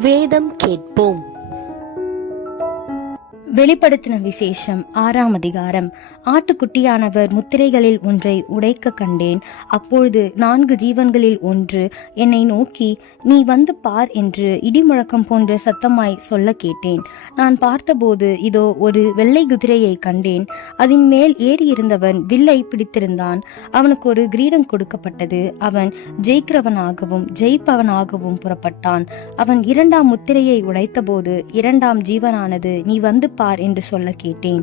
வேதம் கேட்போம். வெளிப்படுத்தின விசேஷம் ஆறாம் அதிகாரம். ஆட்டுக்குட்டியானவர் முத்திரைகளில் ஒன்றை உடைக்க கண்டேன். அப்பொழுது நான்கு ஜீவன்களில் ஒன்று என்னை நோக்கி நீ வந்து பார் என்று இடிமுழக்கம் போன்ற சத்தமாய் சொல்ல கேட்டேன். நான் பார்த்தபோது இதோ ஒரு வெள்ளை குதிரையை கண்டேன். அதன் மேல் ஏறியிருந்தவன் வில்லை பிடித்திருந்தான். அவனுக்கு ஒரு கிரீடம் கொடுக்கப்பட்டது. அவன் ஜெயிக்கிறவனாகவும் ஜெயிப்பவனாகவும் புறப்பட்டான். அவன் இரண்டாம் முத்திரையை உடைத்தபோது இரண்டாம் ஜீவனானது நீ வந்து பார் என்று சொல்ல கேட்டேன்.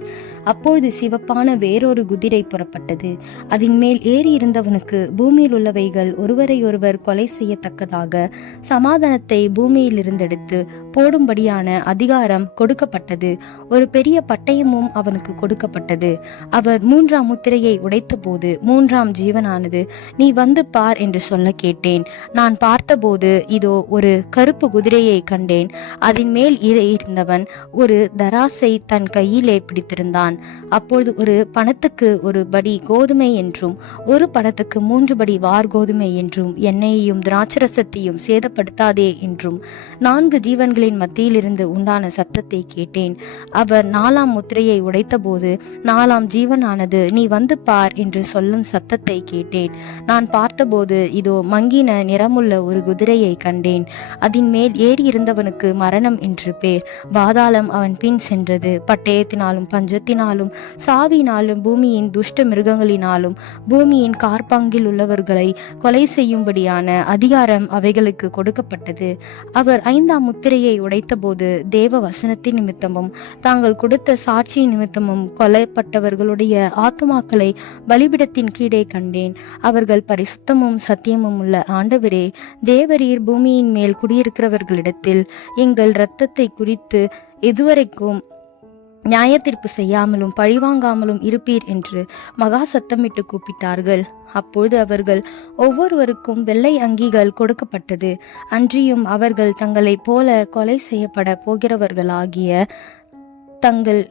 அப்பொழுது சிவப்பான வேறொரு குதிரை புறப்பட்டது. அதன் மேல் ஏறி இருந்தவனுக்கு பூமியில் உள்ளவைகள் ஒருவரையொருவர் கொலை செய்யத்தக்கதாக சமாதானத்தை பூமியில் இருந்தெடுத்து போடும்படியான அதிகாரம் கொடுக்கப்பட்டது. ஒரு பெரிய பட்டயமும் அவனுக்கு கொடுக்கப்பட்டது. அவர் மூன்றாம் முத்திரையை உடைத்தபோது மூன்றாம் ஜீவனானது நீ வந்து பார் என்று சொல்ல கேட்டேன். நான் பார்த்தபோது இதோ ஒரு கருப்பு குதிரையை கண்டேன். அதன் மேல் இருந்தவன் ஒரு தராசை தன் கையிலே பிடித்திருந்தான். அப்பொழுது ஒரு பணத்துக்கு ஒரு படி கோதுமை என்றும் ஒரு பணத்துக்கு மூன்று படி வார் கோதுமை என்றும் எண்ணெயையும் திராட்சரசத்தையும் சேதப்படுத்தாதே என்றும் நான்கு ஜீவன்களின் மத்தியிலிருந்து உண்டான சத்தத்தை கேட்டேன். அவர் நாலாம் முத்திரையை உடைத்தபோது நாலாம் ஜீவனானது நீ வந்து பார் என்று சொல்லும் சத்தத்தை கேட்டேன். நான் பார்த்தபோது இதோ மங்கின நிறமுள்ள ஒரு குதிரையை கண்டேன். அதன் மேல் ஏறி இருந்தவனுக்கு மரணம் என்று பேர். பாதாளம் அவன் பின் சென்று சென்றது பட்டயத்தினாலும் பஞ்சத்தினாலும் சாவினாலும் பூமியின் துஷ்ட மிருகங்களினாலும் பூமியின் கார்பாங்கில் உள்ளவர்களை கொலை செய்யும்படியான அதிகாரம் அவைகளுக்கு கொடுக்கப்பட்டது. அவர் ஐந்தாம் முத்திரையை உடைத்தபோது தேவ வசனத்தின் நிமித்தமும் தாங்கள் கொடுத்த சாட்சி நிமித்தமும் கொலைப்பட்டவர்களுடைய ஆத்துமாக்களை பலிபிடத்தின் கீழே கண்டேன். அவர்கள் பரிசுத்தமும் சத்தியமும் உள்ள ஆண்டவரே தேவரீர் பூமியின் மேல் குடியிருக்கிறவர்களிடத்தில் எங்கள் இரத்தத்தை குறித்து இதுவரைக்கும் நியாயத்தீர்ப்பு செய்யாமலும் பழிவாங்காமலும் இருப்பீர் என்று மகா சத்தமிட்டு கூப்பிட்டார்கள். அப்பொழுது அவர்கள் ஒவ்வொருவருக்கும் வெள்ளை அங்கிகள் கொடுக்கப்பட்டது. அன்றியும் அவர்கள் தங்களைப் போல கொலை செய்யப்பட போகிறவர்களாகிய தங்கள்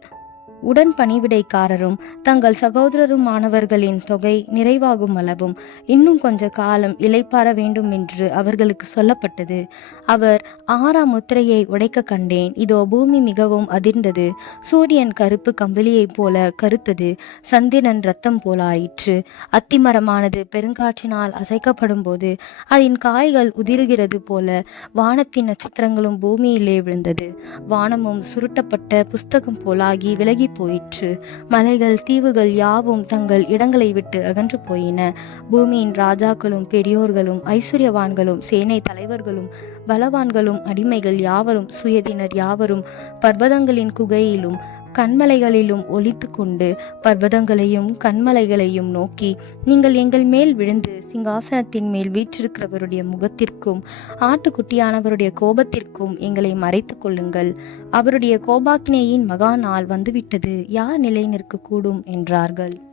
உடன் பணிவிடைக்காரரும் தங்கள் சகோதரருமானவர்களின் தொகை நிறைவாகும் அளவும் இன்னும் கொஞ்ச காலம் இலைப்பார வேண்டும் என்று அவர்களுக்கு சொல்லப்பட்டது. அவர் ஆறாம் முத்திரையை உடைக்க கண்டேன். இதோ பூமி மிகவும் அதிர்ந்தது. சூரியன் கருப்பு கம்பளியைப் போல கருத்தது. சந்திரன் ரத்தம் போல ஆயிற்று. அத்திமரமானது பெருங்காற்றினால் அசைக்கப்படும் போது அதன் காய்கள் உதிருகிறது போல வானத்தின் நட்சத்திரங்களும் பூமியிலே விழுந்தது. வானமும் சுருட்டப்பட்ட புஸ்தகம் போலாகி விலகி போயிற்று. மலைகள் தீவுகள் யாவும் தங்கள் இடங்களை விட்டு அகன்று போயின. பூமியின் ராஜாக்களும் பெரியோர்களும் ஐஸ்வர்யவான்களும் சேனை தலைவர்களும் பலவான்களும் அடிமைகள் யாவரும் சுயதினர் யாவரும் பர்வதங்களின் குகையிலும் கண்மலைகளிலும் ஒழித்து கொண்டு பர்வதங்களையும் கண்மலைகளையும் நோக்கி நீங்கள் எங்கள் மேல் விழுந்து சிங்காசனத்தின் மேல் வீற்றிருக்கிறவருடைய முகத்திற்கும் ஆட்டுக்குட்டியானவருடைய கோபத்திற்கும் எங்களை மறைத்து கொள்ளுங்கள். அவருடைய கோபாக்கினேயின் மகா நாள் வந்துவிட்டது. யார் நிலை நிற்கக்கூடும் என்றார்கள்.